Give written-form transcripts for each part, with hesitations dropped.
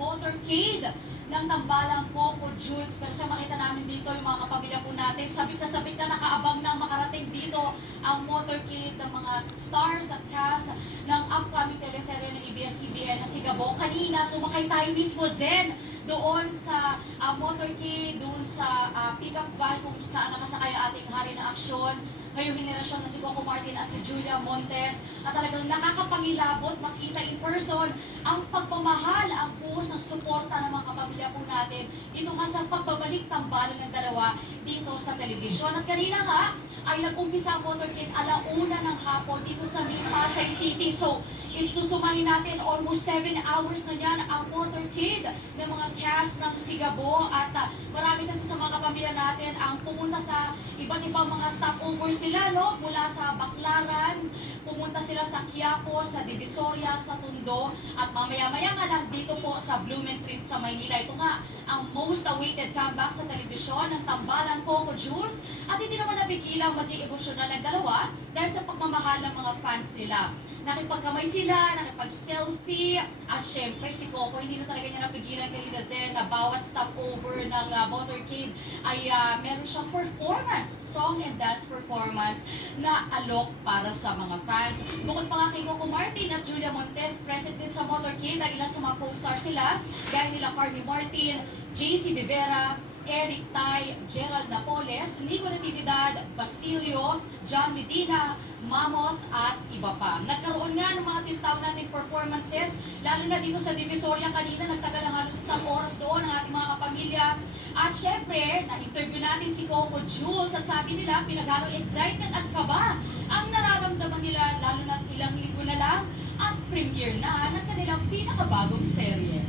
motorcade ng Tambalang Coco Jules. Pero siya makita namin dito yung mga kapamilya po natin. Sabit na nakaabang na makarating dito ang motorcade ng mga stars at cast ng upcoming teleserye ng ABS-CBN na Sigabo. Kanina, sumakay tayo mismo, Zen, doon sa motorcade, doon sa pick-up van kung saan nakasakay ang ating hari ng aksyon. Ngayong henerasyon na si Coco Martin at si Julia Montes, at talagang nakakapangilabot makita in person ang pagpamahal, ang puso ng suporta ng mga kapamilya po natin dito nga sa pagbabalik tambalan ng dalawa dito sa telebisyon. At kanina nga ay nag-umpisa ang motorcade 1:00 ng hapon dito sa Pasay City. So, isusumahin natin almost 7 hours na yan ang motorcade ng mga cast ng Sigabo, at marami kasi sa mga kapamilya natin ang pumunta sa iba't ibang mga stopovers nila, no? Mula sa Baclaran, pumunta sila sa Quiapo, sa Divisoria, sa Tondo, at mamaya-maya nga lang dito po sa Blumentritt sa Maynila. Ito nga ang most awaited comeback sa telebisyon ng Tambalang Coco Jules, at hindi naman napigilang maging emosyonal ang dalawa dahil sa pagmamahal ng mga fans nila. Nakipagkamay sila, nakipag-selfie, at syempre si Coco hindi na talaga niya napigilan kanina, Zen, na bawat stopover ng motorcade ay meron siyang performance, song and dance performance na alok para sa mga fans. Bukod pa nga kay Coco Martin at Julia Montes, present din sa motorcade ang ilan sa mga co-stars sila, gaya nila Carmi Martin, JC De Vera, Eric Tay, Gerald Napoles, Nico Natividad, Basilio, John Medina, Mammoth, at iba pa. Nagkaroon nga ng mga tinatawag natin performances, lalo na dito sa Divisoria kanina, nagtagal ng halos isang oras doon ang ating mga kapamilya. At syempre, na-interview natin si Coco Jules, at sabi nila, pinaghalong excitement at kaba ang nararamdaman nila, lalo na ilang linggo na lang at premiere na ng kanilang pinakabagong serye.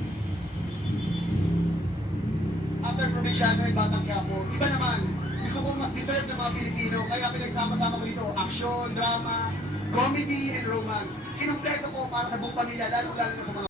After probinsyano yung Batang Quiapo, iba naman. Gusto ko mas deserve ng mga Pilipino, kaya pinagsama-sama ko dito, action, drama, comedy, and romance. Kinumpleto ko para sa buong pamilya, lalo-lalo na sa mga